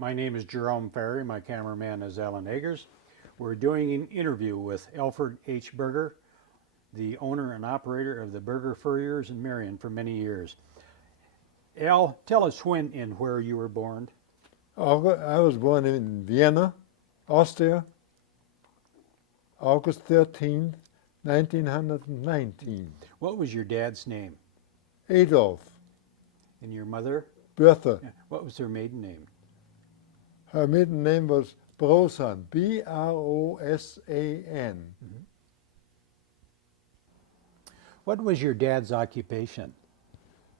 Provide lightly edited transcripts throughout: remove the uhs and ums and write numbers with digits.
My name is Jerome Ferry. My cameraman is Alan Eggers. We're doing an interview with Alfred H. Berger, the owner and operator of the Berger Furriers in Marion for many years. Al, tell us when and where you were born. I was born in Vienna, Austria, August 13th, 1919. What was your dad's name? Adolf, And your mother? Bertha. What was her maiden name? Her maiden name was Brosan, B-R-O-S-A-N. What was your dad's occupation?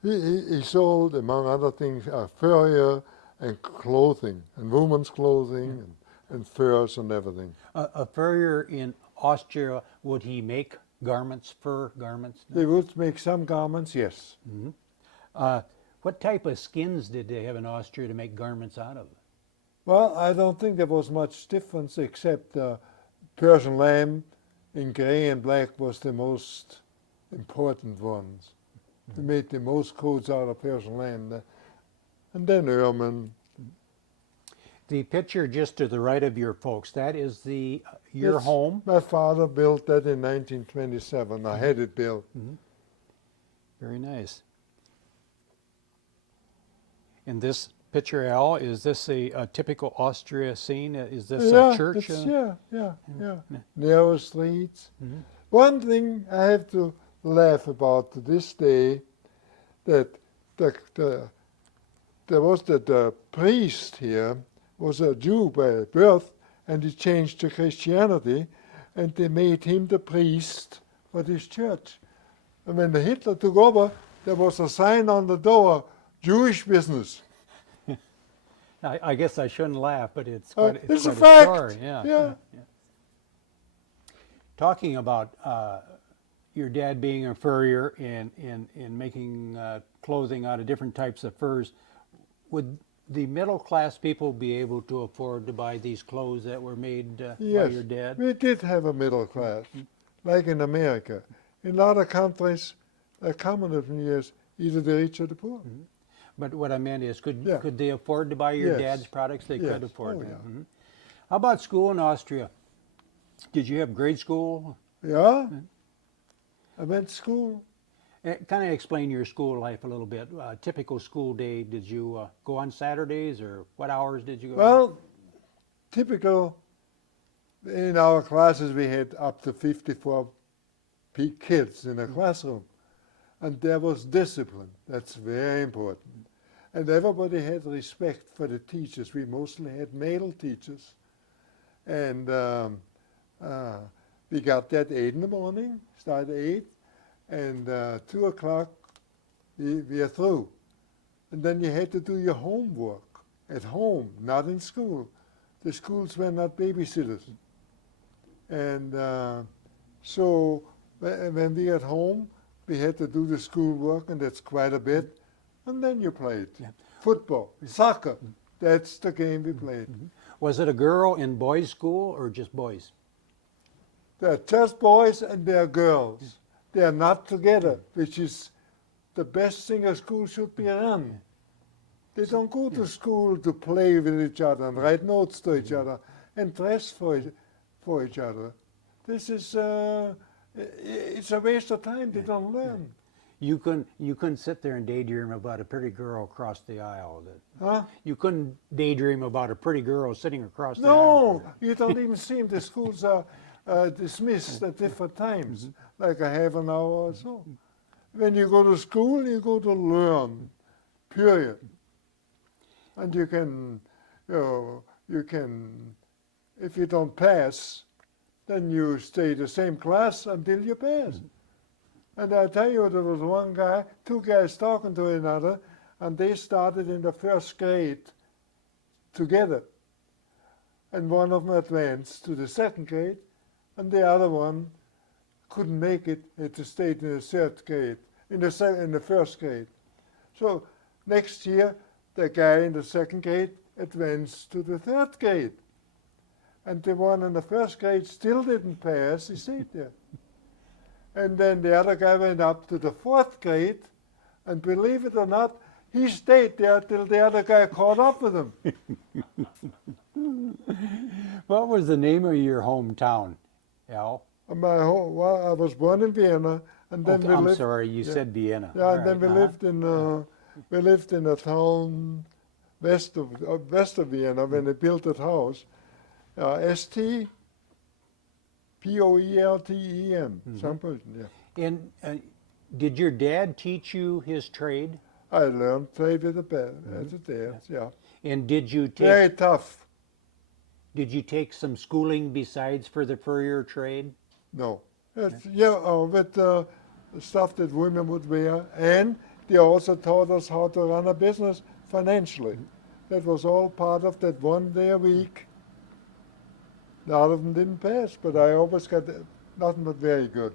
He sold, among other things, furrier and clothing, and women's clothing, and furs and everything. A furrier in Austria, would he make garments, fur garments? They would make some garments, yes. What type of skins did they have in Austria to make garments out of? Well, I don't think there was much difference except Persian lamb in gray and black was the most important ones. They made the most coats out of Persian lamb. And then ermine. The picture just to the right of your folks, that is your That's- home? My father built that in 1927. I had it built. Very nice. And this picture, Al, is this a typical Austria scene? Is this a church? Yeah. Narrow streets. One thing I have to laugh about to this day, that there was the priest here was a Jew by birth, and he changed to Christianity, and they made him the priest for this church. And when the Hitler took over, there was a sign on the door, Jewish business. I guess I shouldn't laugh, but it's quite, It's a quite fact. story. Yeah. Talking about your dad being a furrier and making clothing out of different types of furs, would the middle class people be able to afford to buy these clothes that were made by Yes, your dad? we did have a middle class, like in America. In a lot of countries, a communism years, either the rich or the poor. But what I meant is, could Yeah. they afford to buy your Yes. dad's products? They could Yes. afford Oh, to. yeah. How about school in Austria? Did you have grade school? Yeah, I went to school. Kind of explain your school life a little bit. Typical school day, did you go on Saturdays, or what hours did you go? Well, typical, in our classes we had up to 54 kids in a classroom. And there was discipline, that's very important. And everybody had respect for the teachers. We mostly had male teachers. And we got there at 8 in the morning, started at 8, and 2 o'clock we are through. And then you had to do your homework at home, not in school. The schools were not babysitters. And so when we got home, we had to do the schoolwork, and that's quite a bit. And then you played. Football, soccer, that's the game we played. Was it a girl and boys school, or just boys? They're just boys and they're girls. They're not together, which is the best thing a school should be run. They don't go to school to play with each other and write notes to each other and dress for each other. This is, it's a waste of time. They don't learn. You couldn't sit there and daydream about a pretty girl across the aisle. Huh? You couldn't daydream about a pretty girl sitting across the aisle. No, you don't even see them. The schools are dismissed at different times, like a half an hour or so. When you go to school, you go to learn, period. And you can, if you don't pass, then you stay the same class until you pass. And I tell you, there was one guy, two guys talking to another, and they started in the first grade together. And one of them advanced to the second grade, and the other one couldn't make it, had to stay in the third grade, in the first grade. So next year, the guy in the second grade advanced to the third grade. And the one in the first grade still didn't pass, he stayed there. And then the other guy went up to the fourth grade, and believe it or not, He stayed there till the other guy caught up with him. What was the name of your hometown, Al? Well, I was born in Vienna, and then Okay, we I'm lived. sorry, you Yeah. said Vienna. Yeah, All and then right, we lived in a town west of Vienna when they built that house. St. Poelten, something. Yeah. And did your dad teach you his trade? I learned trade with the dad. Yeah. And did you Very take tough. some schooling besides for the furrier trade? No. With the stuff that women would wear, and they also taught us how to run a business financially. That was all part of that 1 day a week. A lot of them didn't pass, but I always got nothing but very good.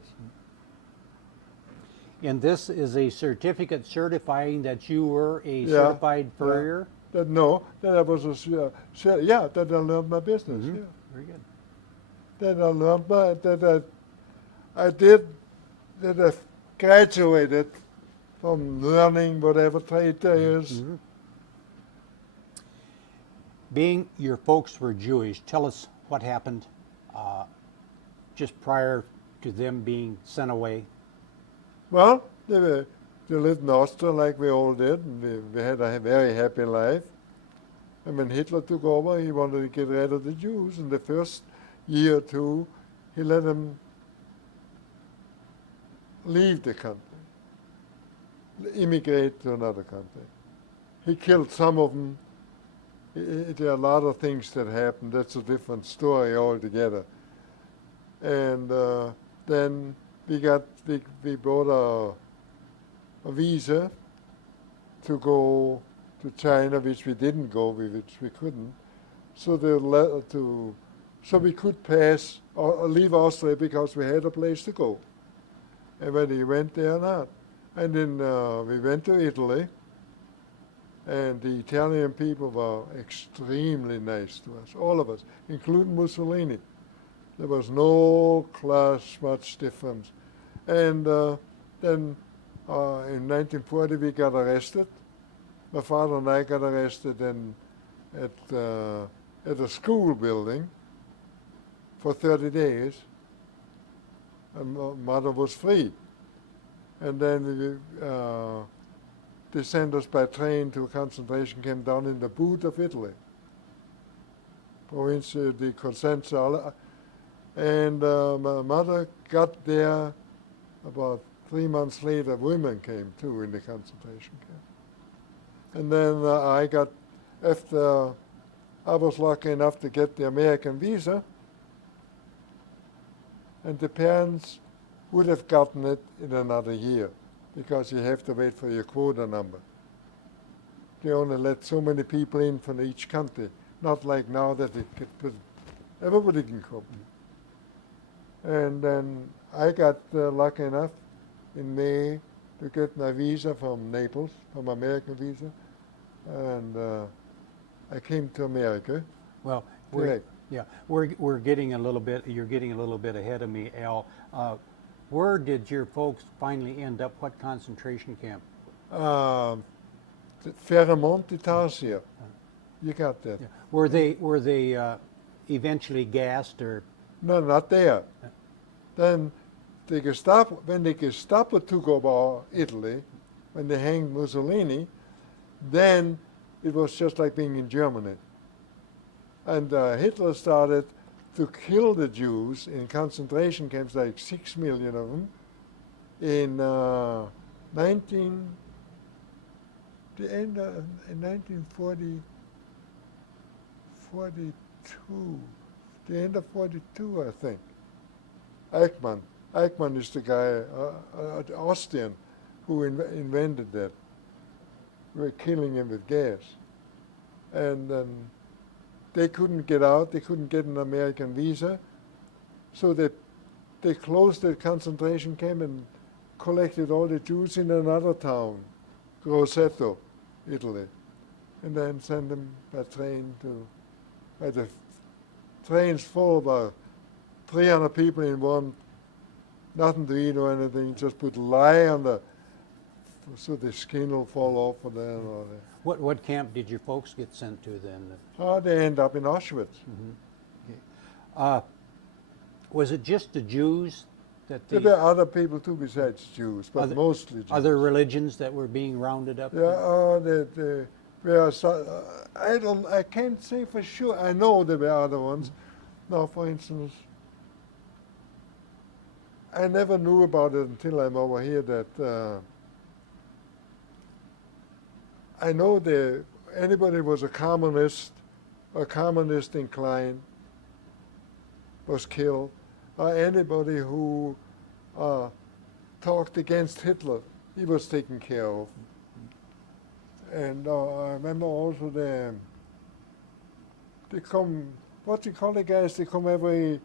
And this is a certificate certifying that you were a Yeah, certified yeah. furrier? That I was that I learned my business. Mhm. Yeah. Very good. That I learned that I graduated from learning whatever trade there is. Mhm. Being your folks were Jewish, tell us what happened just prior to them being sent away. Well, they lived in Austria like we all did, and we had a very happy life. And when Hitler took over, he wanted to get rid of the Jews. In the first year or two, he let them leave the country, immigrate to another country. He killed some of them. There are a lot of things that happened. That's a different story altogether. And then we bought a visa to go to China, which we didn't go, which we couldn't. So so we could pass or leave Austria because we had a place to go. And whether you went there or not. And then we went to Italy, and the Italian people were extremely nice to us, all of us, including Mussolini. There was no class much difference. And then in 1940 we got arrested. My father and I got arrested at a school building for 30 days. And mother was free. And then they sent us by train to a concentration camp down in the boot of Italy, Provincia di Cosenza. And my mother got there about 3 months later. Women came too in the concentration camp. And then after I was lucky enough to get the American visa, and the parents would have gotten it in another year because you have to wait for your quota number. They only let so many people in from each country, not like now that everybody can come. And then I got lucky enough in May to get my visa from Naples, from American visa, and I came to America. Well, Correct. we're getting a little bit. You're getting a little bit ahead of me, Al. Where did your folks finally end up? What concentration camp? Fairmont, Italia. You got that? Yeah. Were they eventually gassed or? No, not there. Then when the Gestapo took over Italy, when they hanged Mussolini, then it was just like being in Germany. And Hitler started to kill the Jews in concentration camps, like 6 million of them, in 1942, the end of 42, I think. Eichmann is the guy, Austrian, who invented that. We were killing him with gas. And then they couldn't get out, they couldn't get an American visa, so they closed the concentration camp and collected all the Jews in another town, Grosseto, Italy, and then sent them by train by the trains full, about 300 people in one, nothing to eat or anything, just put lye on the so the skin will fall off of there and all that. What camp did your folks get sent to then? Oh, they end up in Auschwitz. Was it just the Jews that There the were other people too besides Jews, but Other- mostly Jews. other religions that were being rounded up? Yeah, oh, they were. I can't say for sure. I know there were other ones. Now, for instance, I never knew about it until I'm over here. That I know that anybody who was a communist inclined was killed, or anybody who talked against Hitler, he was taken care of. And I remember also they come, what do you call the guys? They come every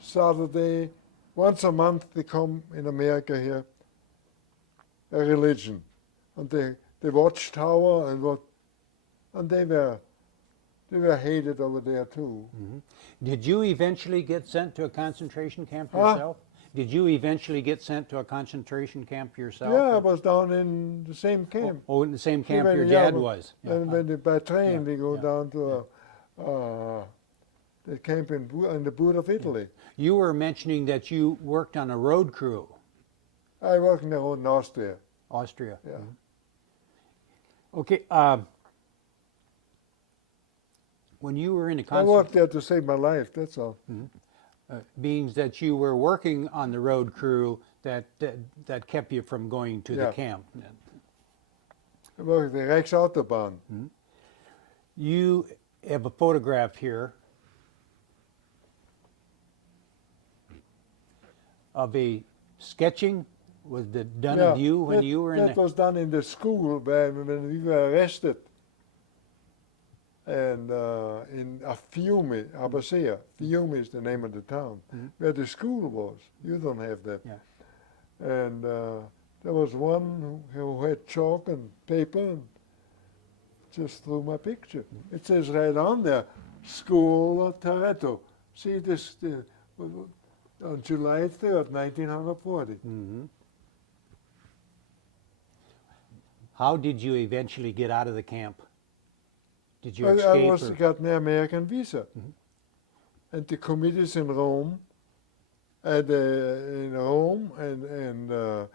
Saturday, once a month. They come in America here. A religion, and the watchtower and they were hated over there too. Mhm. Did you eventually get sent to a concentration camp Huh? yourself? Did you eventually get sent to a concentration camp yourself? Yeah, I was down in the same camp. Oh, in the same camp Even your yeah, dad but- was? And when they, by train Yeah, they go yeah, down to the camp in the boot of Italy. You were mentioning that you worked on a road crew, I worked in the road in Austria. Austria. Yeah. Okay. When you were in a I worked there to save my life. That's all. means that you were working on the road crew that kept you from going to the Yeah. camp. I worked at the Reichsautobahn. You have a photograph here of a sketching. Was that done of you when you were in that the... was done in the school when we were arrested. And in Fiume, Abasea. Fiume is the name of the town, where the school was. You don't have that. Yeah. And there was one who had chalk and paper and just threw my picture. It says right on there, School Tareto. See this, on July 3rd, 1940. How did you eventually get out of the camp? Did you I escape? was got an American visa, and the committees in Rome, and the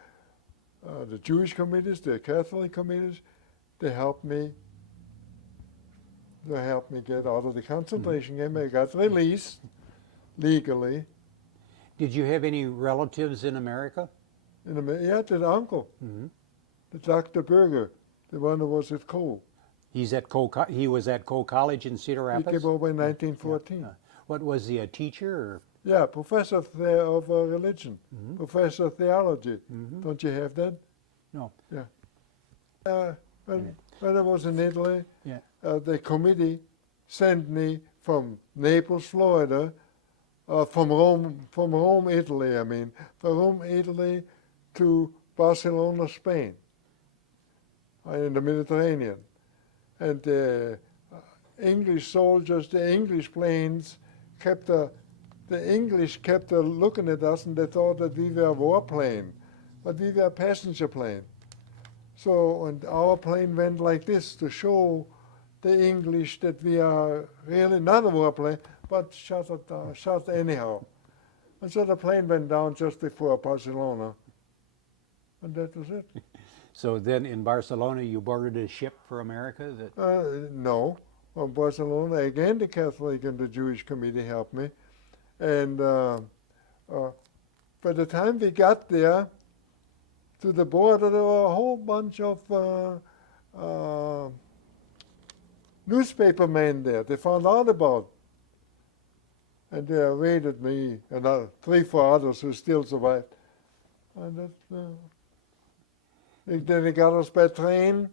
Jewish committees, the Catholic committees, they helped me. They helped me get out of the concentration camp. I got released legally. Did you have any relatives in America? Yeah, the uncle, the Dr. Berger, the one who was at Cole. He was at Cole College in Cedar He Rapids? came over in 1914. What was he, a teacher? Or? Yeah, professor of religion, professor of theology. Don't you have that? No. Yeah. When I was in Italy, Yeah. the committee sent me from Naples, Florida, from Rome, Italy, from Rome, Italy to Barcelona, Spain, in the Mediterranean. And the English soldiers, the English planes, the English kept looking at us, and they thought that we were a warplane, but we were a passenger plane. So, and our plane went like this to show the English that we are really not a warplane, but shot anyhow. And so the plane went down just before Barcelona, and that was it. So then in Barcelona you boarded a ship for America? No. From Barcelona, again, the Catholic and the Jewish committee helped me. And by the time we got there to the border, there were a whole bunch of newspaper men there. They found out about it. And they awaited me and 3, 4 others who still survived. And that, then they got us by train.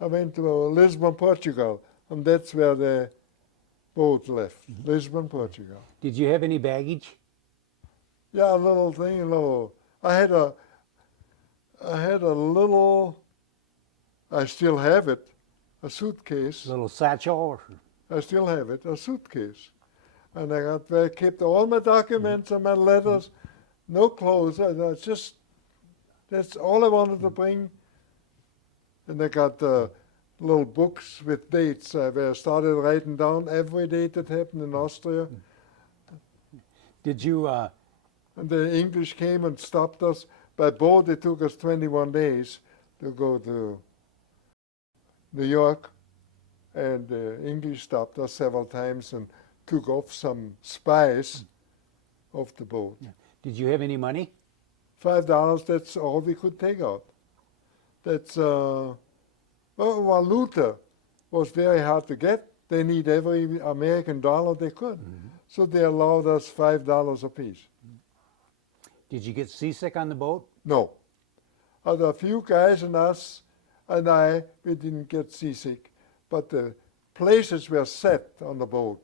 I went to Lisbon, Portugal, and that's where the boat left, Lisbon, Portugal. Did you have any baggage? Yeah, a little thing, I had a little, I still have it, a suitcase. Little satchel? I still have it, a suitcase. And I kept all my documents and my letters, no clothes, just That's all I wanted to bring. And I got little books with dates where I started writing down every date that happened in Austria. Did you, And the English came and stopped us. By boat, it took us 21 days to go to New York. And the English stopped us several times and took off some spies off the boat. did you have any money? $5, that's all we could take out. That's, well, valuta was very hard to get. They need every American dollar they could. So they allowed us $5 apiece. Did you get seasick on the boat? No. A few guys and us and I, we didn't get seasick. But the places were set on the boat.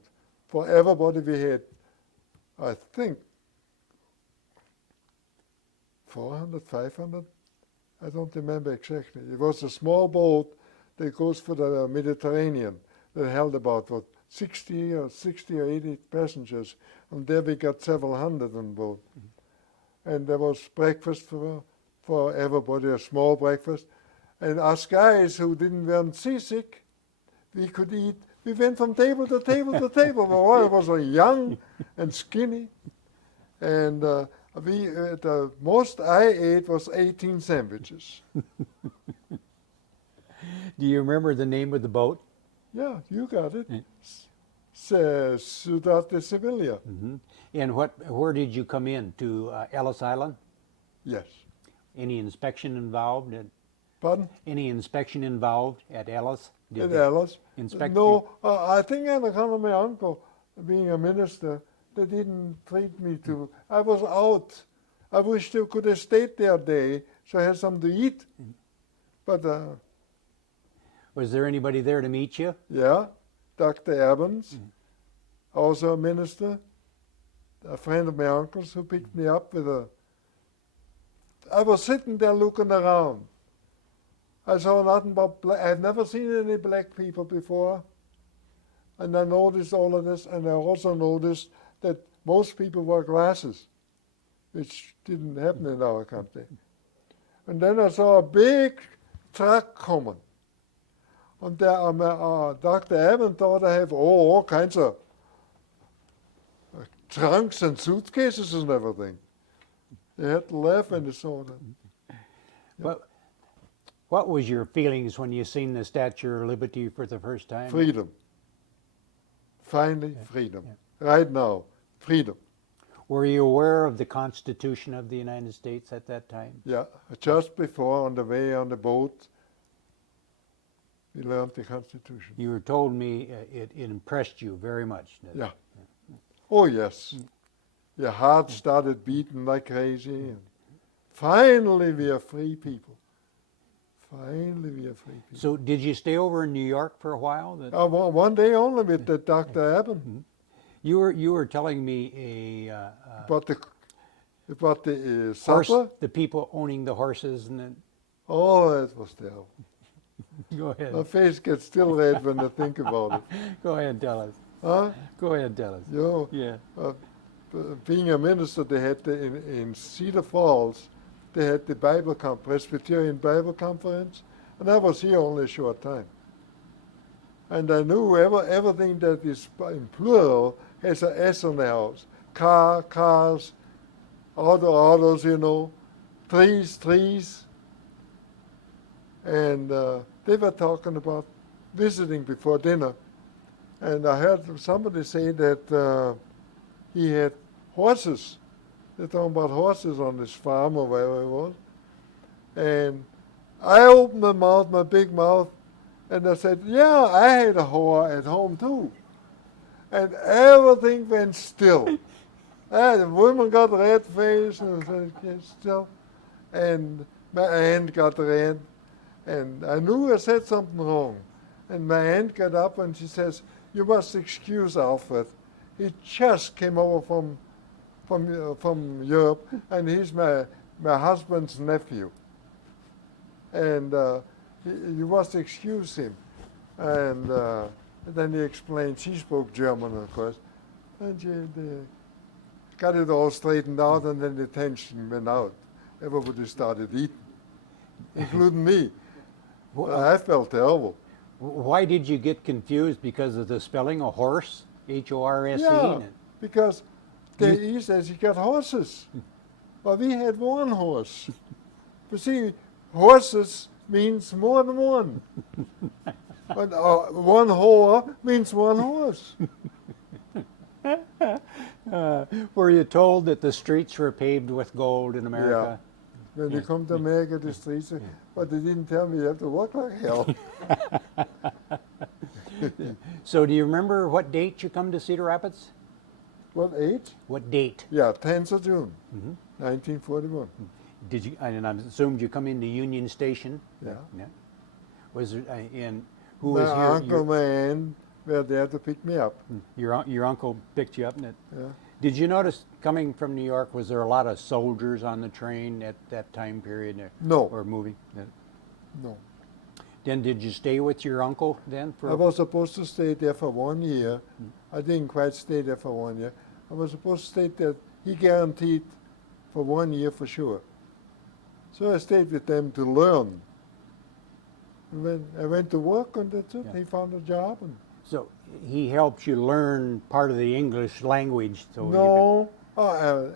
For everybody we had, I think, 400, 500? I don't remember exactly. It was a small boat that goes for the Mediterranean that held about 60 or 80 passengers. And there we got several hundred on board. And there was breakfast for everybody, a small breakfast. And us guys who weren't seasick, we could eat. We went from table to table to table. I was young and skinny. And the most I ate was 18 sandwiches. Do you remember the name of the boat? Yeah, you got it. Ciudad de Sevilla. And where did you come in? To Ellis Island? Yes. Any inspection involved? Pardon? Any inspection involved at Ellis? In Ellis? Inspect No, I think on account of my uncle being a minister, they didn't treat me to. I was out. I wish they could have stayed there a day so I had something to eat. But Was there anybody there to meet you? yeah, Dr. Evans, also a minister, a friend of my uncle's who picked me up with a. I was sitting there looking around. I saw nothing but black. I've never seen any black people before. And I noticed all of this, and I also noticed that most people wore glasses, which didn't happen in our country. And then I saw a big truck coming. And there, Dr. Evans thought I have all kinds of trunks and suitcases and everything. They had to laugh when they saw that. What was your feelings when you seen the Statue of Liberty for the first time? Freedom. Finally, freedom. Right now, freedom. Were you aware of the Constitution of the United States at that time? Yeah, just before on the way on the boat, we learned the Constitution. You were told me it impressed you very much. Yeah. Oh, yes. Your heart started beating like crazy. And finally, we are free people. Finally, we are free people. So did you stay over in New York for a while? One day only with the Dr. Eben. You were telling me About the horse, supper? the people owning the horses and then. Oh, that was terrible. Go ahead. My face gets still red when I think about it. Go ahead, tell us. Huh? Go ahead, tell us. You know, Yeah. being a minister, they had in Cedar Falls, they had the Presbyterian Bible Conference, and I was here only a short time. And I knew everything that is in plural has an S on the house. Cars, autos, you know, trees. And they were talking about visiting before dinner. And I heard somebody say that he had horses. They're talking about horses on his farm or wherever it was. And I opened my mouth, my big mouth, and I said, yeah, I had a whore at home too. And everything went still. And the woman got red face and said, "Get still." And my aunt got red. And I knew I said something wrong. And my aunt got up and she says, "You must excuse Alfred. He just came over from Europe, and he's my husband's nephew. And you must excuse him." And then he explained, she spoke German, of course, and they got it all straightened out, and then the tension went out. Everybody started eating. including me. Wh- I felt terrible. Why did you get confused? Because of the spelling of horse? H-O-R-S-E? Yeah, because he says he got horses. Well, we had one horse. But see, horses means more than one. But one whore means one horse. Were you told that the streets were paved with gold in America? When you come to America, the streets, but they didn't tell me you have to work like hell. So do you remember what date you come to Cedar Rapids? What age? What date? Yeah, 10th of June, Mm-hmm. 1941. Did you? And I assumed you come into Union Station. Yeah. Yeah. Was there? And who My was uncle and my aunt were there to pick me up. your uncle picked you up? And Yeah. did you notice coming from New York? Was there a lot of soldiers on the train at that time period? No. Or moving? No. Then did you stay with your uncle then? I was supposed to stay there for 1 year. I didn't quite stay there for 1 year. I was supposed to stay there. He guaranteed for 1 year for sure. So I stayed with them to learn. And when I went to work, and that's it. Yeah. He found a job. And So he helped you learn part of the English language. So no,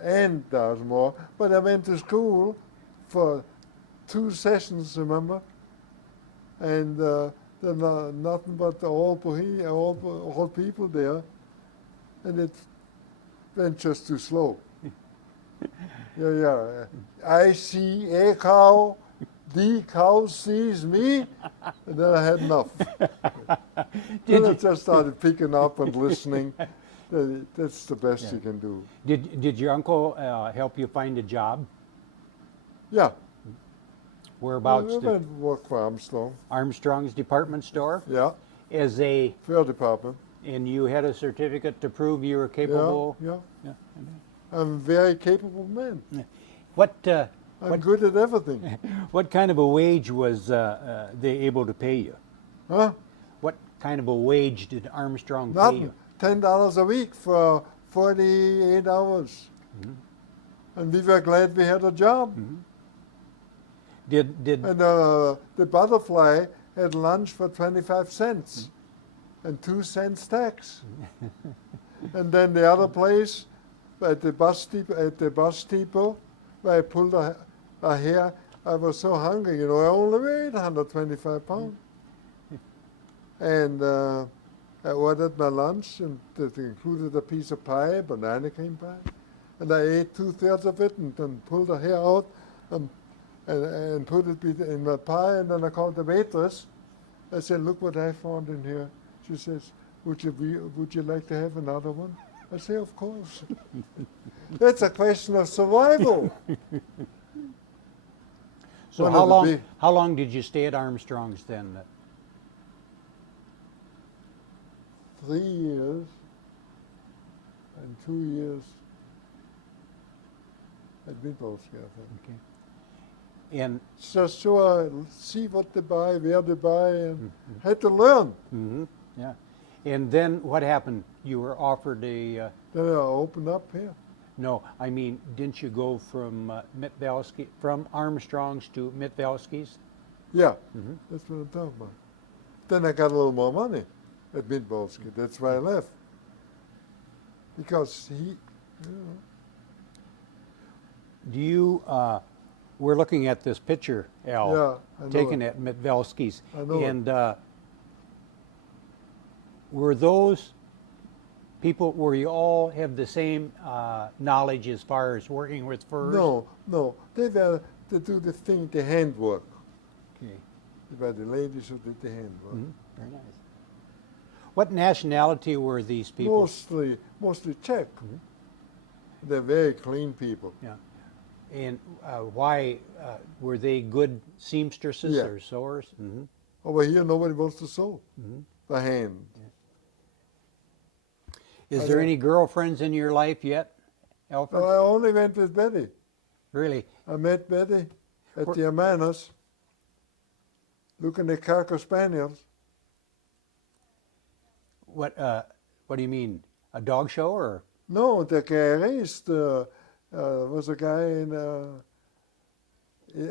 and does more. But I went to school for 2 sessions, remember? And there were nothing but all people there, and it went just too slow. Yeah. I see a cow, the cow sees me, and then I had enough. Then I just started picking up and listening. That's the best you can do. Did your uncle help you find a job? Yeah. Whereabouts? I went to work for Armstrong. Armstrong's department store? Yeah. As a, Fair department. and you had a certificate to prove you were capable? Yeah. Yeah. I'm a very capable man. What, I'm good at everything. what kind of a wage was they able to pay you? Huh? What kind of a wage did Armstrong pay Nothing. you? $10 a week for 48 hours. And we were glad we had a job. Did And the butterfly had lunch for 25 cents and 2 cents tax. And then the other place at the bus depot where I pulled a hair, I was so hungry, I only weighed 125 pounds. And I ordered my lunch, and it included a piece of pie, banana cream pie. And I ate 2/3 of it and then pulled a hair out and put it in my pie, and then I called the waitress. I said, "Look what I found in here." She says, would you like to have another one? I say, "Of course." That's a question of survival. so One how of the long? big- How long did you stay at Armstrong's then? 3 years and 2 years at Midwolski, I think. Okay. And Just so I see what they buy, where they buy, and had to learn. yeah, and then what happened? You were offered a. Then I opened up here. No, I mean, didn't you go from from Armstrong's to Mitvalski's? Yeah, that's what I'm talking about. Then I got a little more money at Midwolski. That's why I left. Because Do you? We're looking at this picture, Al, Yeah, I know taken it. at Mitvalski's, I know it. and were those people? Were you all have the same knowledge as far as working with furs? no, they do the thing, the handwork. Okay. By the ladies who did the handwork. Very nice. What nationality were these people? Mostly Czech. They're very clean people. Yeah. And why were they good seamstresses Yeah. or sewers? Over here, nobody wants to sew. The hand. Is there any girlfriends in your life yet, Alfred? I only went with Betty. Really? I met Betty at the Amanas, looking at Cocker Spaniels. What do you mean? A dog show or? No, the guy raced was a guy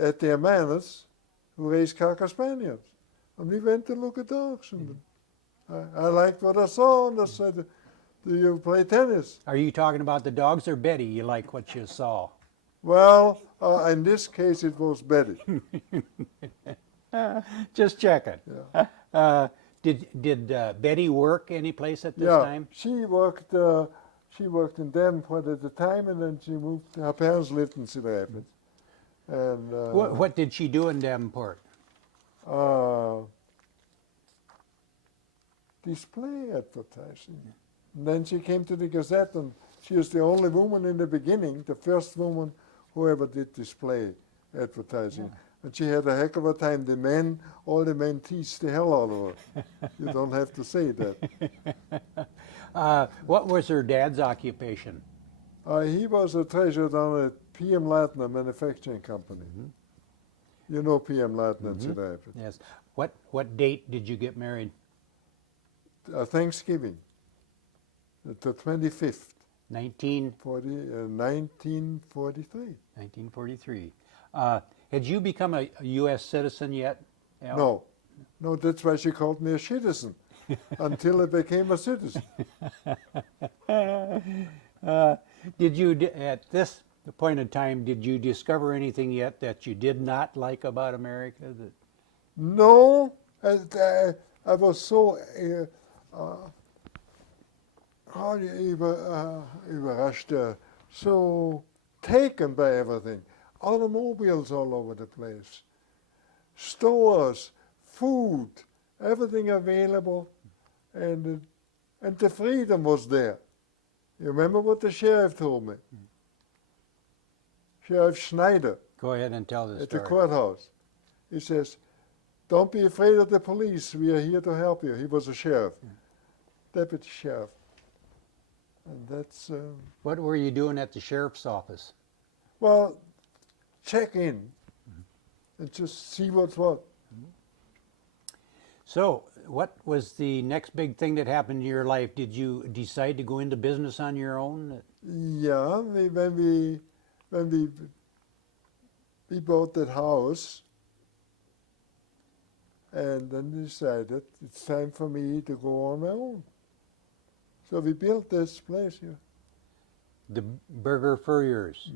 at the Amanas, who raised Cocker Spaniels. And we went to look at dogs. And I liked what I saw, and I said, do you play tennis? Are you talking about the dogs or Betty? You like what you saw? Well, in this case, it was Betty. Just checking. Yeah. Did Betty work any place at this Yeah, time? she worked in Davenport at the time, and then she moved. Her parents lived in Cedar Rapids. And What did she do in Davenport? display advertising. And then she came to the Gazette, and she was the only woman in the beginning, the first woman who ever did display advertising. Yeah. And she had a heck of a time. All the men teased the hell out of her. You don't have to say that. What was her dad's occupation? He was a treasurer down at PM Latin, a manufacturing company. You know PM Latin in Cedar Rapids. Yes. What date did you get married? Thanksgiving, the 25th, 1943. 1943. Had you become a U.S. citizen yet, No, Al? no, that's why she called me a citizen, until I became a citizen. Did you, at this point in time, did you discover anything yet that you did not like about America? No, I was so überrascht, so taken by everything. Automobiles all over the place, stores, food, everything available, and the freedom was there. You remember what the sheriff told me? Sheriff Schneider Go ahead and tell the at the story. courthouse. He says, "Don't be afraid of the police. We are here to help you." He was a sheriff, deputy sheriff. And that's, What were you doing at the sheriff's office? well, check in and just see what's what. So, what was the next big thing that happened in your life? Did you decide to go into business on your own? Yeah, when we bought that house, and then decided it's time for me to go on my own. So we built this place here. The Berger Furriers.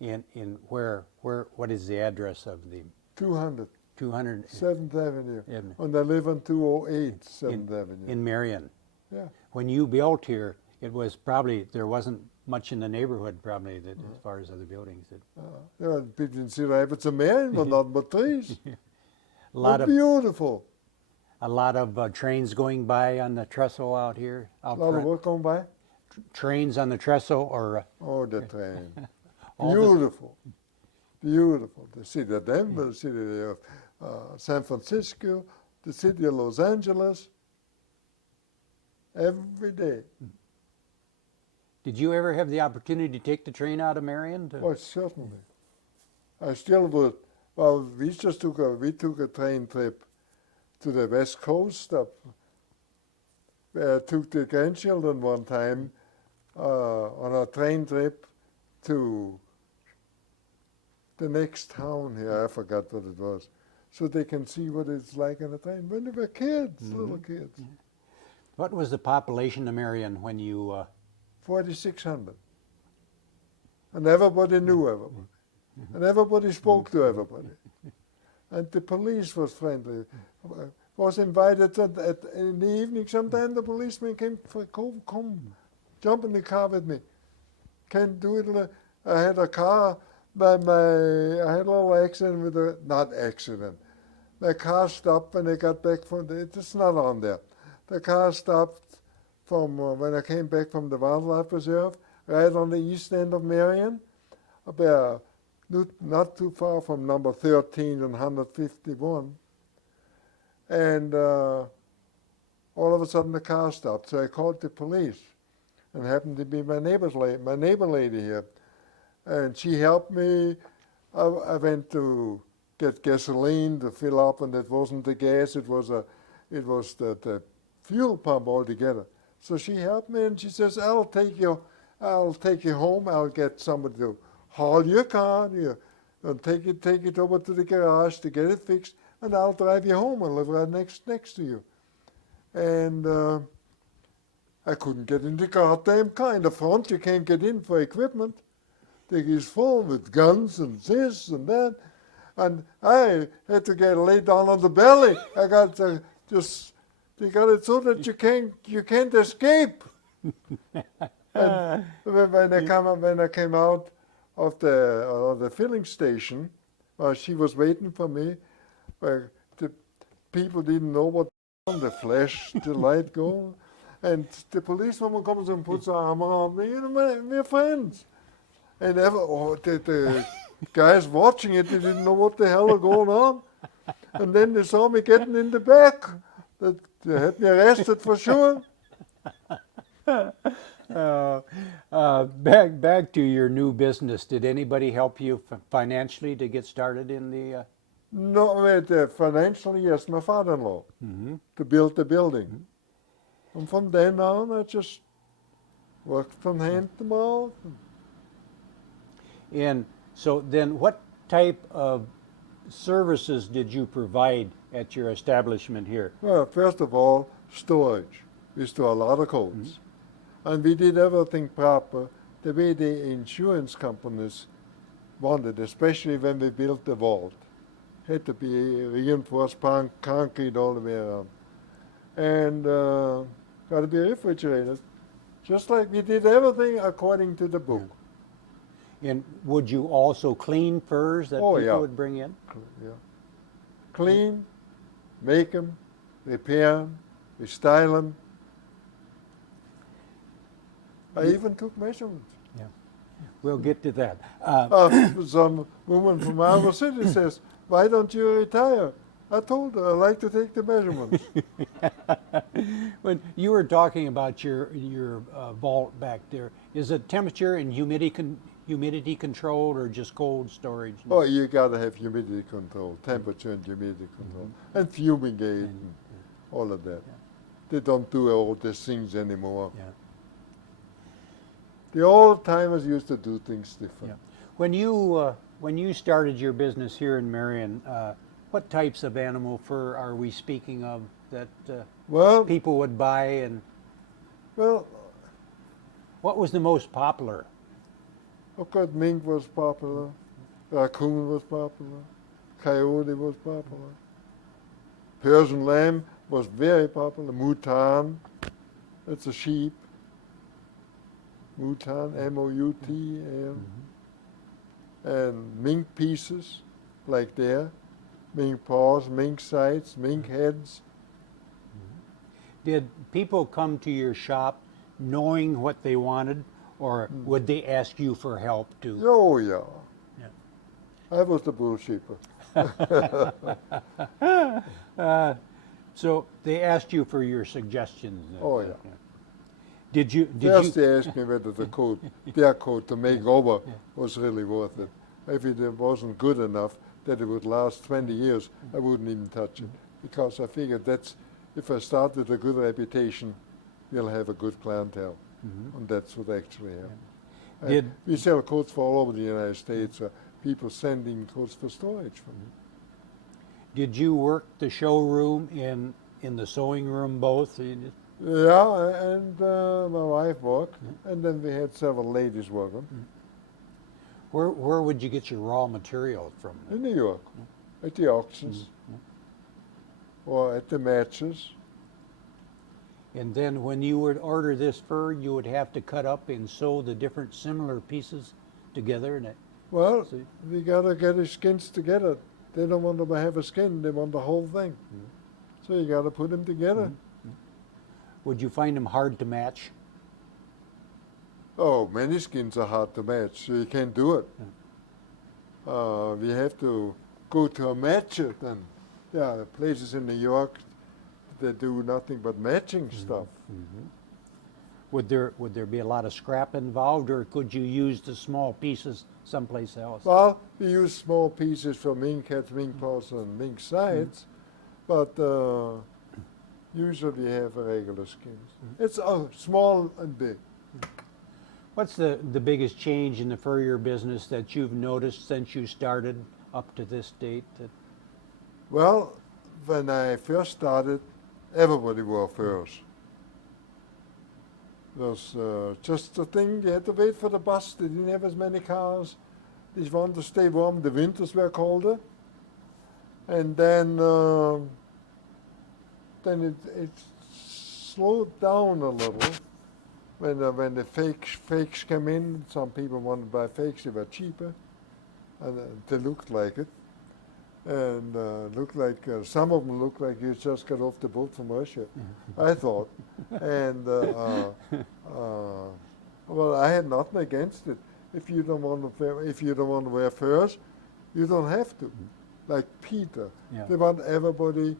In where, what is the address of the 200, 200 7th Avenue. Avenue. And I live on 208 7th Avenue. in Marion? Yeah. When you built here, it was probably, there wasn't much in the neighborhood probably that, as far as other buildings. There are people in Cedar Rapids, a man, but not but trees. A lot But of beautiful. a lot of trains going by on the trestle out here, A out lot of front. work going by. Trains on the trestle, or Oh, the train. all the- Beautiful. Beautiful. The city of Denver, the city of San Francisco, the city of Los Angeles. Every day. Did you ever have the opportunity to take the train out of Marion? Oh, certainly. I still would. Well, we took a train trip to the West Coast. I took the grandchildren one time on a train trip to the next town here. I forgot what it was. So they can see what it's like on a train when they were kids, little kids. What was the population of Marion when you? 4,600. And everybody knew everybody. And everybody spoke to everybody. And the police was friendly. Was invited in the evening. Sometimes the policeman came for come, jump in the car with me. Can do it. I had a car. I had a little accident with not accident. My car stopped when I got back from it's not on there. The car stopped from when I came back from the wildlife preserve, right on the east end of Marion, about not too far from number 13 and 151. And all of a sudden the car stopped, so I called the police, and it happened to be my neighbor lady here, and she helped me. I went to get gasoline to fill up, and it wasn't the gas; it was the fuel pump altogether. So she helped me, and she says, I'll take you home. I'll get somebody to haul your car, and take it over to the garage to get it fixed, and I'll drive you home and live right next to you. And I couldn't get in the goddamn car. In the front, you can't get in for equipment. It is full with guns and this and that. And I had to get laid down on the belly. I got they got it so that you can't escape. And when I came out of the filling station, she was waiting for me. The people didn't know what the flash, the light go, and the policewoman comes and puts her arm around me. We're friends. And the guys watching it, they didn't know what the hell was going on. And then they saw me getting in the back. They had me arrested for sure. Back to your new business. Did anybody help you financially to get started in the? No, financially, yes, my father-in-law to build the building. And from then on, I just worked from hand to mouth. And so then what type of services did you provide at your establishment here? Well, first of all, storage. We store a lot of coats. And we did everything proper, the way the insurance companies wanted, especially when we built the vault. Had to be reinforced concrete all the way around. And got to be refrigerated. Just like we did everything according to the book. And would you also clean furs that people would bring in? Yeah. Clean, make them, repair them, restyle them. I even took measurements. Yeah, we'll get to that. Some woman from Iowa City says, "Why don't you retire?" I told her I like to take the measurements. When you were talking about your vault back there, is it temperature and humidity controlled or just cold storage? Oh, you got to have humidity control, temperature and humidity control, and fumigate and all of that. Yeah. They don't do all these things anymore. Yeah. The old timers used to do things different. Yeah. When you started your business here in Marion, what types of animal fur are we speaking of that people would buy, and well, what was the most popular? of course, mink was popular, raccoon was popular, coyote was popular, Persian lamb was very popular, mouton, that's a sheep, mouton, M-O-U-T-N, and mink pieces, like there, mink paws, mink sides, mink heads. Did people come to your shop knowing what they wanted, or would they ask you for help too? Oh, yeah. Yeah. I was the bullshipper. So they asked you for your suggestions. Oh, yeah. Did First you? they asked me whether their coat to make over was really worth it. If it wasn't good enough that it would last 20 years, I wouldn't even touch it. Because I figured if I start with a good reputation, we'll have a good clientele. And that's what actually happened. We sell coats for all over the United States. People sending coats for storage for me. Did you work the showroom in the sewing room both? Yeah, and my wife worked, and then we had several ladies working. Where would you get your raw material from? In New York, at the auctions, or at the matches. And then when you would order this fur, you would have to cut up and sew the different similar pieces together. Well, we gotta get the skins together. They don't want to have a skin, they want the whole thing. So you gotta put them together. Would you find them hard to match? Oh, many skins are hard to match, so you can't do it. We have to go to a matcher then. There are places in New York that do nothing but matching stuff. Would there be a lot of scrap involved, or could you use the small pieces someplace else? Well, we use small pieces for mink heads, mink paws, and mink sides, but usually we have regular skins. It's small and big. What's the biggest change in the furrier business that you've noticed since you started up to this date? Well, when I first started, everybody wore furs. It was just the thing, you had to wait for the bus, they didn't have as many cars. They wanted to stay warm, the winters were colder. And then it slowed down a little when the fakes came in. Some people wanted to buy fakes, they were cheaper, and they looked like it. And looked like some of them looked like you just got off the boat from Russia, I thought. And well, I had nothing against it. If you don't want to wear furs, you don't have to. Like Peter, they want everybody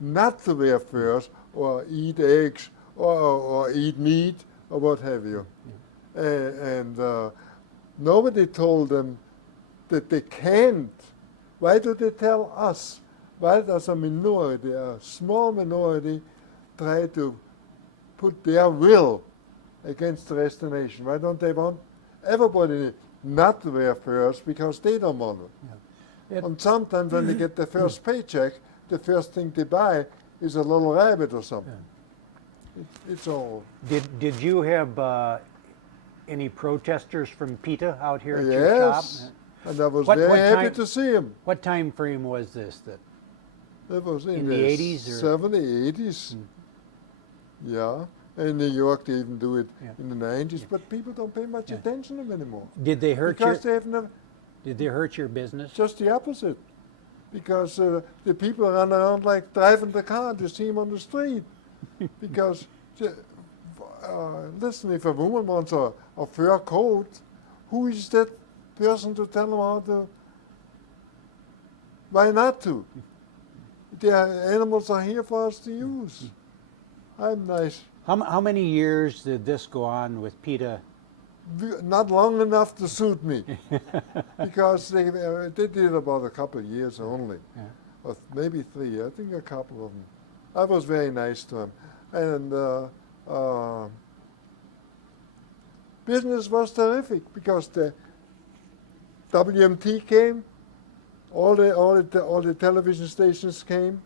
not to wear furs or eat eggs or eat meat or what have you. And nobody told them that they can't. Why do they tell us? Why does a minority, a small minority, try to put their will against the rest of the nation? Why don't they want everybody not to wear furs because they don't want it? And sometimes when they get their first paycheck, the first thing they buy is a little rabbit or something. It's all. Did you have any protesters from PETA out here at your shop? Yes, and I was very happy to see him. What time frame was this? That was in the 80s? 70s, 80s. Yeah. In New York, they even do it in the 90s, but people don't pay much attention to them anymore. Did they hurt because they have never, Did they hurt your business? Just the opposite. Because the people run around like driving the car, they see them on the street. Because, listen, if a woman wants a fur coat, who is that person to tell them how to, why not to? The animals are here for us to use. I'm nice. How many years did this go on with PETA? Not long enough to suit me, because they did about a couple of years only, or maybe 3. I think a couple of them. I was very nice to them, and business was terrific because the WMT came, all the television stations came.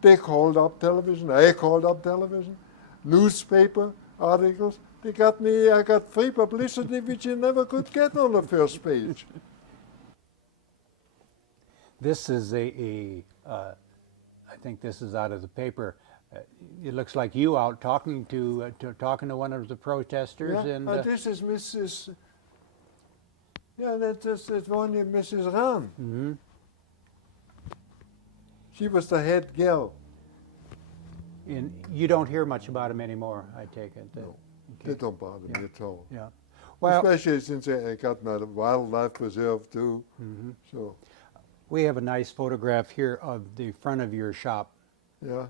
They called up television. I called up television, newspaper articles. I got free publicity which you never could get on the first page. This is I think this is out of the paper. It looks like you out talking to one of the protesters. Yeah, and this is Mrs. Yeah, that's one Mrs. Rahn. Mm-hmm. She was the head girl. And you don't hear much about him anymore, I take it. No. They don't bother me at all. Yeah. Well, especially since I got my wildlife preserve too. Mm-hmm. So we have a nice photograph here of the front of your shop. Yeah.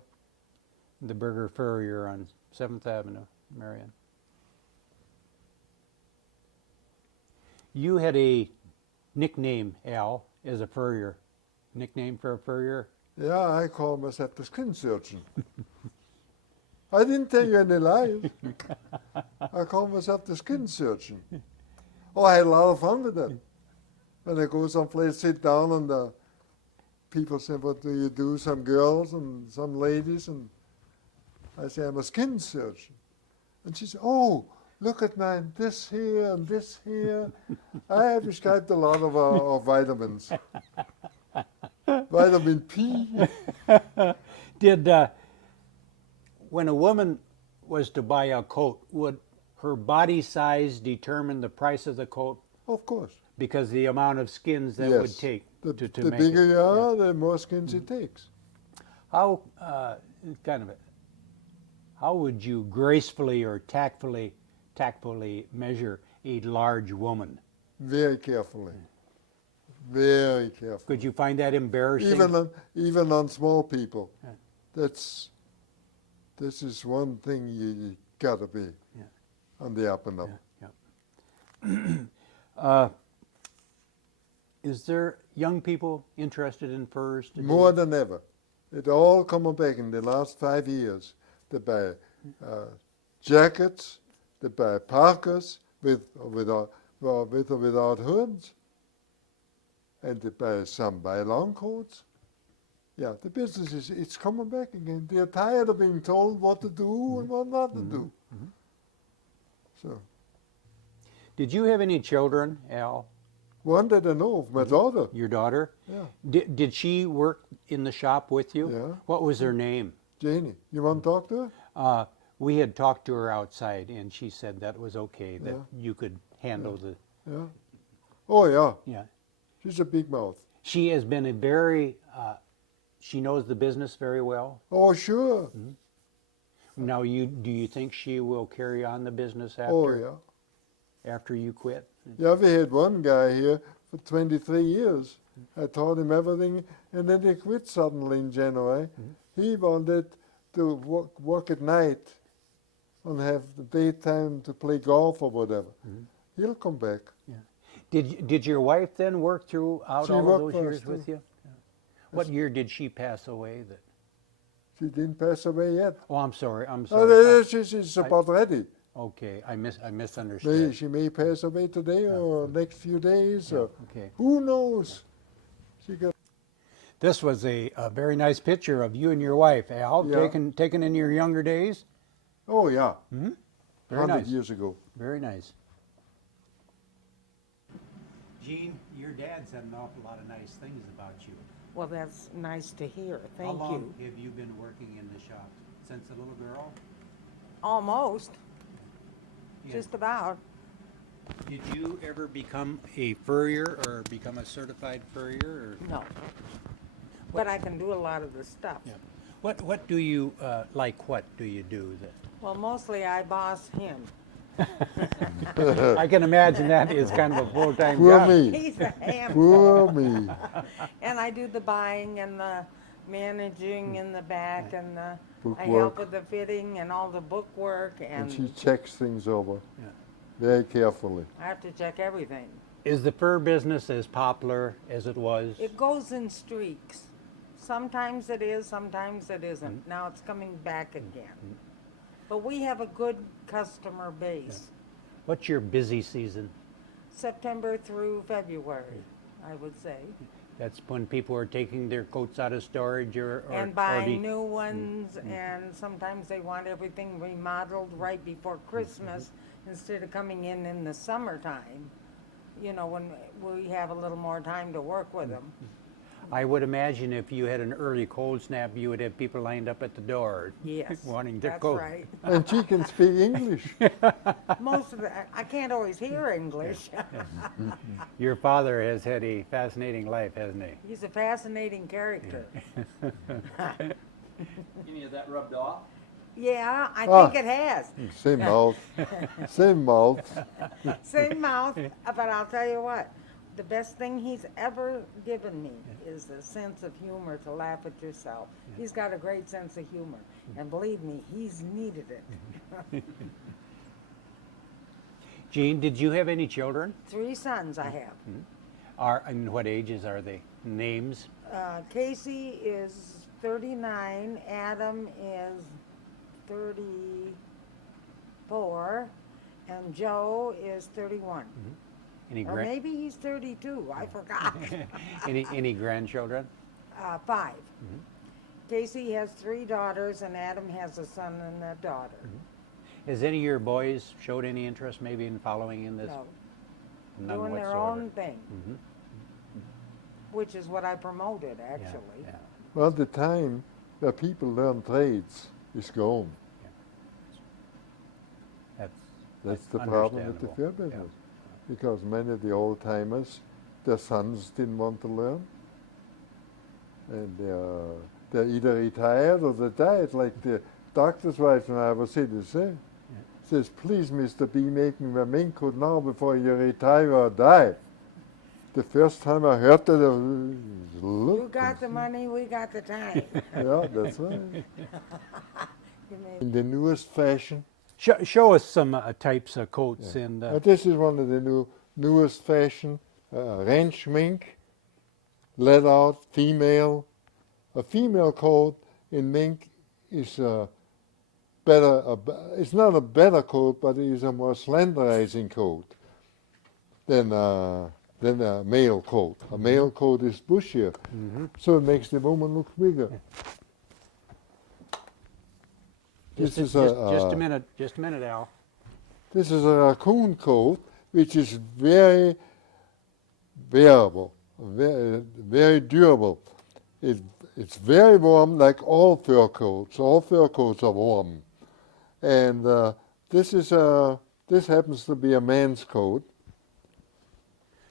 The Berger Furrier on 7th Avenue, Marion. You had a nickname, Al, as a furrier. Nickname for a furrier? Yeah, I call myself the skin surgeon. I didn't tell you any lies. I call myself the skin surgeon. Oh, I had a lot of fun with that. When I go someplace, sit down, and the people say, "What do you do?" Some girls and some ladies, and I say, "I'm a skin surgeon." And she said, "Oh, look at mine, this here and this here." I have prescribed a lot of vitamins. Vitamin P. Did when a woman was to buy a coat, would her body size determine the price of the coat? Of course. Because the amount of skins that Yes. would take to The make bigger it. you are, the more skins it takes. How how would you gracefully or tactfully measure a large woman? Very carefully. Very carefully. Could you find that embarrassing? Even on small people. Yeah. This is one thing you gotta be on the up and up. Yeah. Is there young people interested in furs today? More than ever. It all coming back in the last 5 years. They buy jackets, They buy parkas with or without hoods. And they buy some buy long coats. Yeah, the business it's coming back again. They're tired of being told what to do and what not to do. So Did you have any children, Al? one that I know of, my daughter. Your daughter? Yeah, Did she work in the shop with you? Yeah. What was her name? Janie. You want to talk to her? We had talked to her outside, and she said that was okay, that Yeah. you could handle the. Yeah. Oh yeah, Yeah. she's a big mouth. She has been a very. She knows the business very well. Oh sure. Now, do you think she will carry on the business Oh yeah. after you quit? Yeah, we had one guy here for 23 years. I taught him everything, and then he quit suddenly in January. He wanted to work at night and have the daytime to play golf or whatever. He'll come back. Did your wife then work throughout She all of worked those for years us, with too. you? What year did she pass away? She didn't pass away yet. Oh, I'm sorry. I'm Oh, sorry. she's about ready. Okay, I misunderstood. She may pass away today or next few days. Or Okay. who knows? She got This was a very nice picture of you and your wife, Al, Yeah. taken in your younger days. oh yeah, Very 100 nice. years ago. Very nice. Gene, your dad said an awful lot of nice things about you. Well, that's nice to hear. How Thank long you. have you been working in the shop? Since a little girl? Almost, Yeah. just about. Did you ever become a furrier or become a certified furrier? Or? No. But I can do a lot of the stuff. Yeah. What do you what do you do that? Well, mostly I boss him. I can imagine that is kind of a full-time Poor job. me. He's a handful. Poor me. And I do the buying and the managing in the back and the, Book I help work. with the fitting and all the book work And she and checks things over Yeah. very carefully. I have to check everything. Is the fur business as popular as it was? It goes in streaks. Sometimes it is, sometimes it isn't. Now it's coming back again. But we have a good customer base. What's your busy season? September through February, I would say. That's when people are taking their coats out of storage or And or buying new ones, and sometimes they want everything remodeled right before Christmas instead of coming in the summertime, you know, when we have a little more time to work with them. I would imagine if you had an early cold snap, you would have people lined up at the door Yes, wanting their that's coat. right. And she can speak English. Most of the, I can't always hear English. Your father has had a fascinating life, hasn't he? He's a fascinating character. Any of that rubbed off? Yeah, I Ah. think it has. Same mouth. Same mouth. Same mouth, but I'll tell you what, the best thing he's ever given me is the sense of humor to laugh at yourself. He's got a great sense of humor, and believe me, he's needed it. Gene, did you have any children? 3 sons I have. And what ages are they? Names? Casey is 39, Adam is 34, and Joe is 31. Any Or maybe he's 32, I forgot. any grandchildren? 5. Casey has 3 daughters, and Adam has a son and a daughter. Has any of your boys showed any interest maybe in following in this? No, None doing their whatsoever. own thing, which is what I promoted, Yeah, actually. yeah. Well, the time where people learn trades is gone. That's the problem with the understandable. fair business. Because many of the old timers, their sons didn't want to learn. And they're either retired or they died, like the doctor's wife in Iowa City say. Says, please, Mr. B, make me my mink coat now before you retire or die. The first time I heard that, I was, look. You got the money, we got the time. Yeah, that's right. You may- In the newest fashion, Show us some types of coats and this is one of the newest fashion, ranch mink, let out, female. A female coat in mink is better. It's not a better coat, but it is a more slenderizing coat than a male coat. A male coat is bushier, so it makes the woman look bigger. Just a minute, Al. This is a raccoon coat, which is very wearable, very durable. It's very warm, like all fur coats. All fur coats are warm, and this happens to be a man's coat.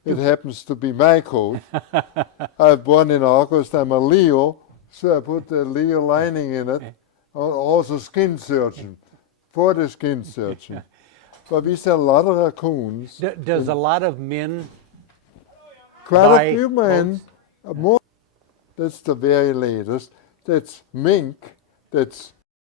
It happens to be my coat. I was born in August. I'm a Leo, so I put the Leo lining in it. Also skin surgeon, for the skin surgeon. But we sell a lot of raccoons. Does a lot of men Quite buy a few men, coats? more. That's the very latest. That's mink. That's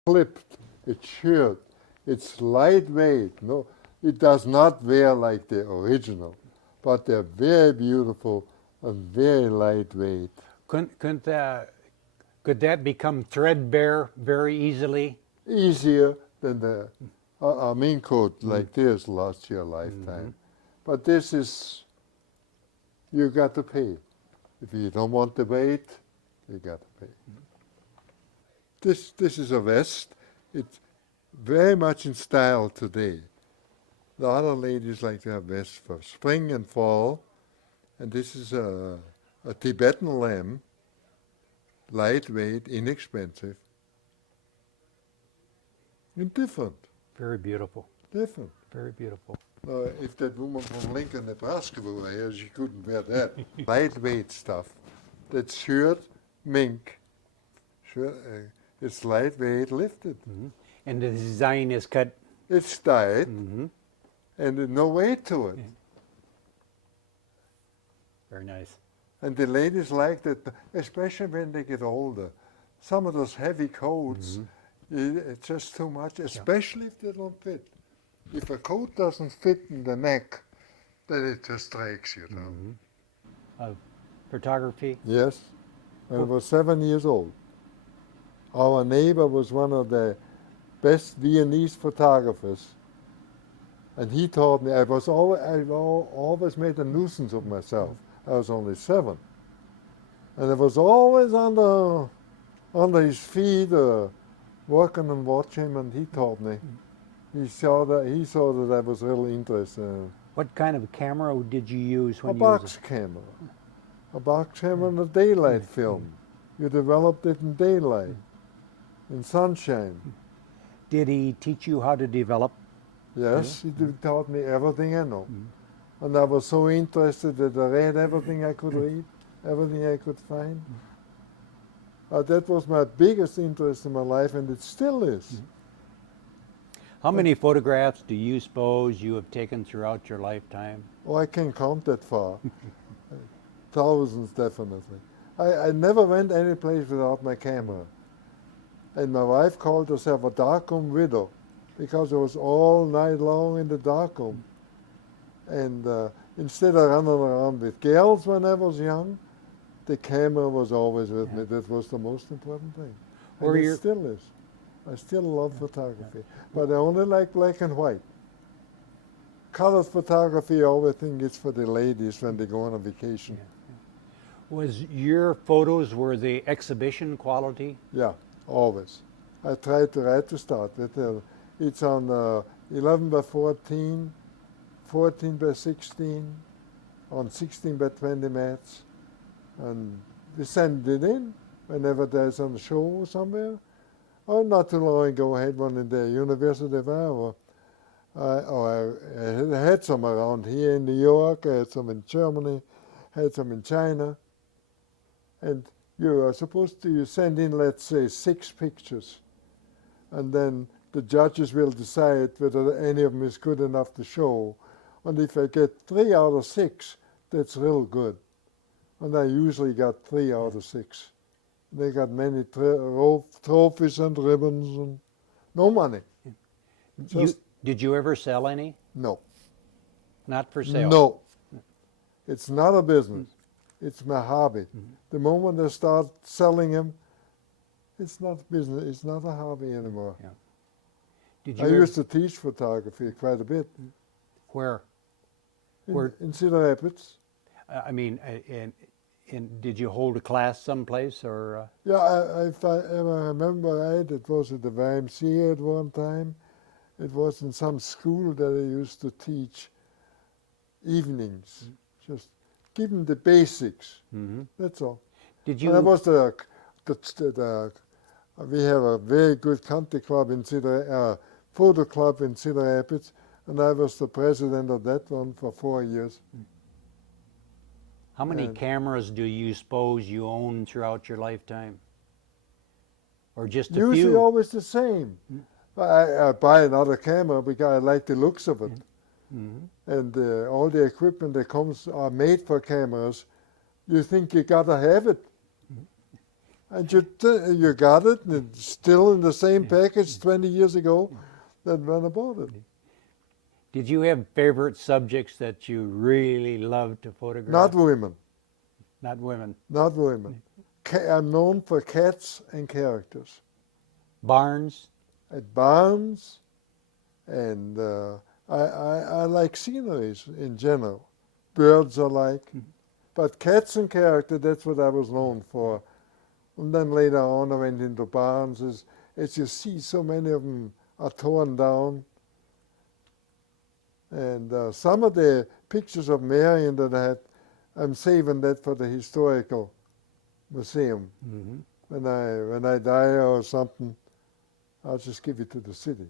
clipped. It's short. It's lightweight. No, it does not wear like the original, but they're very beautiful and very lightweight. Could that become threadbare very easily? Easier than the a mink coat like this lasts your lifetime. But this is, you got to pay. If you don't want the weight, you got to pay. This is a vest. It's very much in style today. The other ladies like to have vests for spring and fall. And this is a Tibetan lamb, lightweight, inexpensive, and different. Very beautiful. Different. Very beautiful. If that woman from Lincoln, Nebraska were here, she couldn't wear that. Lightweight stuff. That's shirt, mink. Shirt, it's lightweight, lifted. And the design is cut. It's tight, and there's no weight to it. Very nice. And the ladies like that, especially when they get older. Some of those heavy coats, it's just too much, especially if they don't fit. If a coat doesn't fit in the neck, then it just drags you down. Photography? Yes, when I was 7 years old. Our neighbor was one of the best Viennese photographers, and he taught me. I always made a nuisance of myself. I was only 7, and I was always under his feet, working and watching him, and he taught me. He saw that I was really interested in it. What kind of camera did you use when A you was box camera. A box camera and a daylight film. You developed it in daylight, in sunshine. Did he teach you how to develop? Yes, he taught me everything I know. And I was so interested that I read everything I could read, everything I could find. That was my biggest interest in my life, and it still is. How many photographs do you suppose you have taken throughout your lifetime? Oh, I can't count that far. Thousands, definitely. I never went any place without my camera. And my wife called herself a darkroom widow because I was all night long in the darkroom. And instead of running around with girls when I was young, the camera was always with me. That was the most important thing. And it still is. I still love photography, but I only like black and white. Colored photography, I always think it's for the ladies when they go on a vacation. Was your photos, were they exhibition quality? Yeah, always. I tried to start with it's on 11 by 14, 14 by 16, on 16 by 20 mats, and we send it in whenever there's a show somewhere. Oh, not too long ago, I had one in the University of Iowa. I had some around here in New York, I had some in Germany, had some in China. And you are supposed to send in, let's say, 6 pictures. And then the judges will decide whether any of them is good enough to show. And if I get 3 out of 6, that's real good. And I usually got 3 out of 6. They got many trophies and ribbons and no money. Did you ever sell any? No. Not for sale? No. It's not a business. It's my hobby. The moment I start selling them, it's not business. It's not a hobby anymore. Yeah. Did I you used to teach photography quite a bit where? in Cedar Rapids. I mean, did you hold a class someplace or? Yeah, if I ever remember right, it was at the YMCA at one time. It was in some school that I used to teach evenings, just give them the basics. Mm-hmm. That's all. Did And I you? was we have a very good country club in photo club in Cedar Rapids, and I was the president of that one for 4 years. How many and- cameras do you suppose you own throughout your lifetime? Or just a Usually few? always the same. I buy another camera because I like the looks of it. Mm-hmm. And all the equipment that comes are made for cameras. You think you gotta have it. And you got it, and it's still in the same package 20 years ago than when I bought it. Did you have favorite subjects that you really loved to photograph? Not women, Not women. not women. I'm known for cats and characters. Barns? At barns, and I like sceneries in general. Birds I like, but cats and character, that's what I was known for. And then later on I went into barns. As you see, so many of them are torn down. And some of the pictures of Marion that I had, I'm saving that for the historical museum. Mm-hmm. When I die or something, I'll just give it to the city.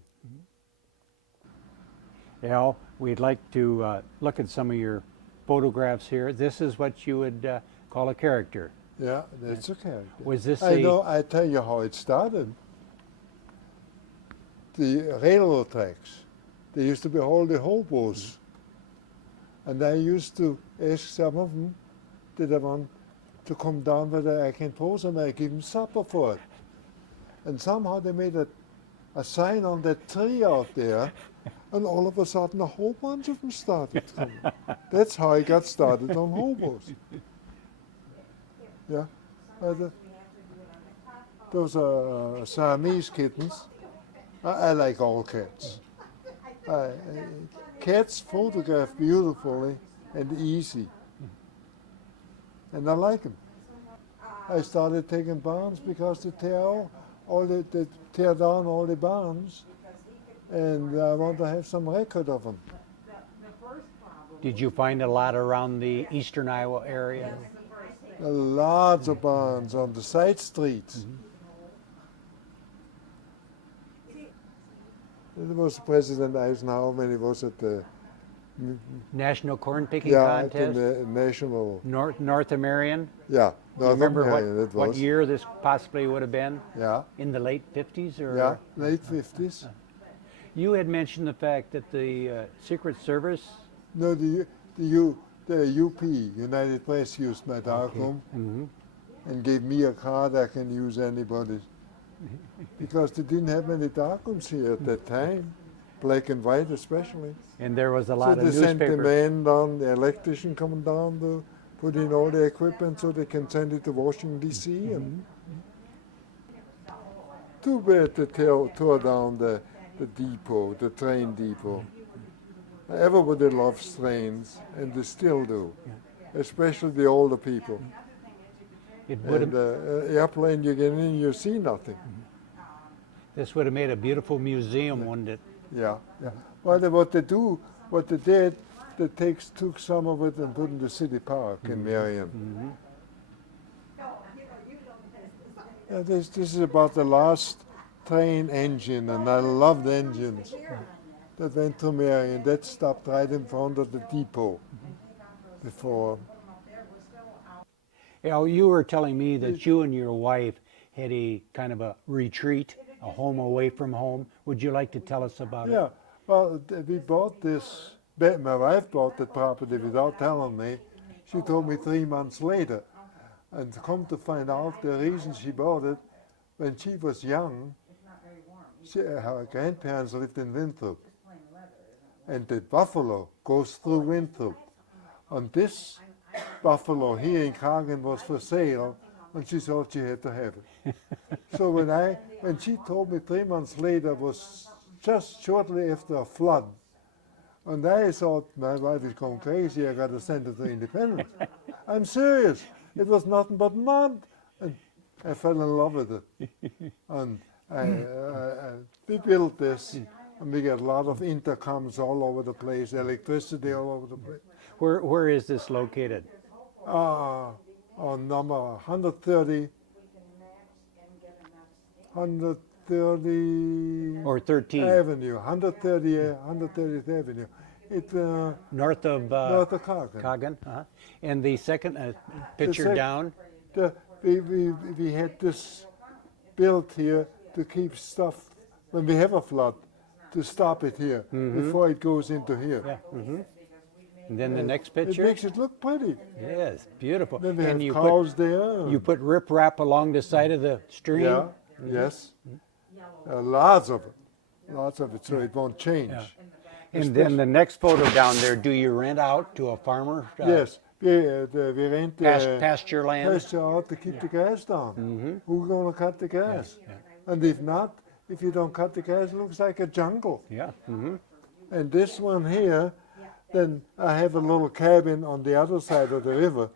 Al, we'd like to look at some of your photographs here. This is what you would call a character. Yeah, that's a character. Was this I know. I tell you how it started. The railroad tracks. There used to be all the hobos, and I used to ask some of them, did I want to come down whether I can pose, and I give them supper for it. And somehow they made a sign on that tree out there, and all of a sudden a whole bunch of them started coming. That's how I got started on hobos. Yeah, those are Siamese kittens. I like all cats. Cats photograph beautifully and easy, and I like them. I started taking barns because they tear down all the barns, and I want to have some record of them. Did you find a lot around the eastern Iowa area? Lots of barns on the side streets. It was President Eisenhower when he was at the National corn picking at contest? the national North American? yeah. Do you remember Marion, it what was. year this possibly would have been? Yeah, In the late 50s? Or? yeah, late 50s. You had mentioned the fact that the Secret Service. No, the UP, United Press, used my darkroom Mm-hmm. and gave me a card I can use anybody's. Because they didn't have many darkrooms here at that time, black and white especially. And there was a So lot they of sent the newspapers. man down, the electrician coming down to put in all the equipment so they can send it to Washington D.C. And too bad they tore down the depot, the train depot. Everybody loves trains, and they still do, especially the older people. It would And have, airplane, you get in, you see nothing. this would have made a beautiful museum, wouldn't it? Yeah, yeah. Well, what they did, they took some of it and put in the city park in Marion. Yeah, this is about the last train engine, and I loved engines that went to Marion. That stopped right in front of the depot before. Al, you were telling me that you and your wife had a kind of a retreat, a home away from home. Would you like to tell us about it? Yeah, well, we bought this, my wife bought the property without telling me. She told me 3 months later. And come to find out, the reason she bought it, when she was young, her grandparents lived in Winthrop. And the buffalo goes through Winthrop. And this buffalo here in Kragen was for sale, and she thought she had to have it. So when she told me 3 months later, I was just shortly after a flood. And I thought, my wife is going crazy, I got to send her to Independence. I'm serious. It was nothing but mud. And I fell in love with it. And we built this, and we got a lot of intercoms all over the place, electricity all over the place. Where is this located? On number 130, 130 Or 13? Avenue, 130th Avenue. It's North of north of Coggan. Coggan? Uh-huh. And the second picture sec- down? We had this built here to keep stuff, when we have a flood, to stop it here before it goes into here. Yeah. And then the next It picture? makes it look pretty. Yes, beautiful. Then we And have cows there. you put riprap along the side of the stream? Yeah, yes. Lots of it, so it won't change. Yeah. And then the next photo down there, do you rent out to a farmer? Yes, we rent Pasture land? pasture out to keep the grass down. Who's going to cut the grass? And if not, if you don't cut the grass, it looks like a jungle. Yeah. And this one here, then I have a little cabin on the other side of the river.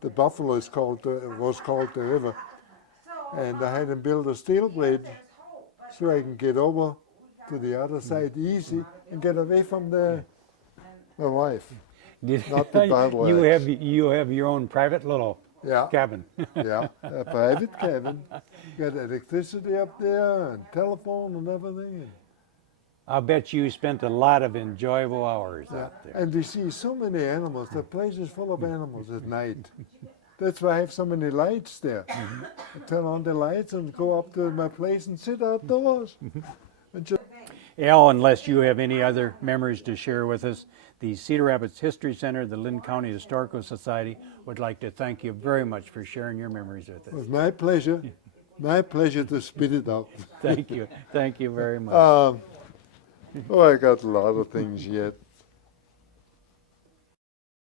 The buffalo was called the river. And I had them build a steel bridge so I can get over to the other side easy and get away from my wife. Not the bad You have your own private little Yeah, cabin. yeah, a private cabin. Got electricity up there and telephone and everything. I'll bet you spent a lot of enjoyable hours Yeah. out there. And we see so many animals. The place is full of animals at night. That's why I have so many lights there. I turn on the lights and go up to my place and sit outdoors. And just Al, unless you have any other memories to share with us, the Cedar Rapids History Center, the Linn County Historical Society would like to thank you very much for sharing your memories with it us. was my pleasure to spit it out. Thank you. Thank you very much. I got a lot of things yet.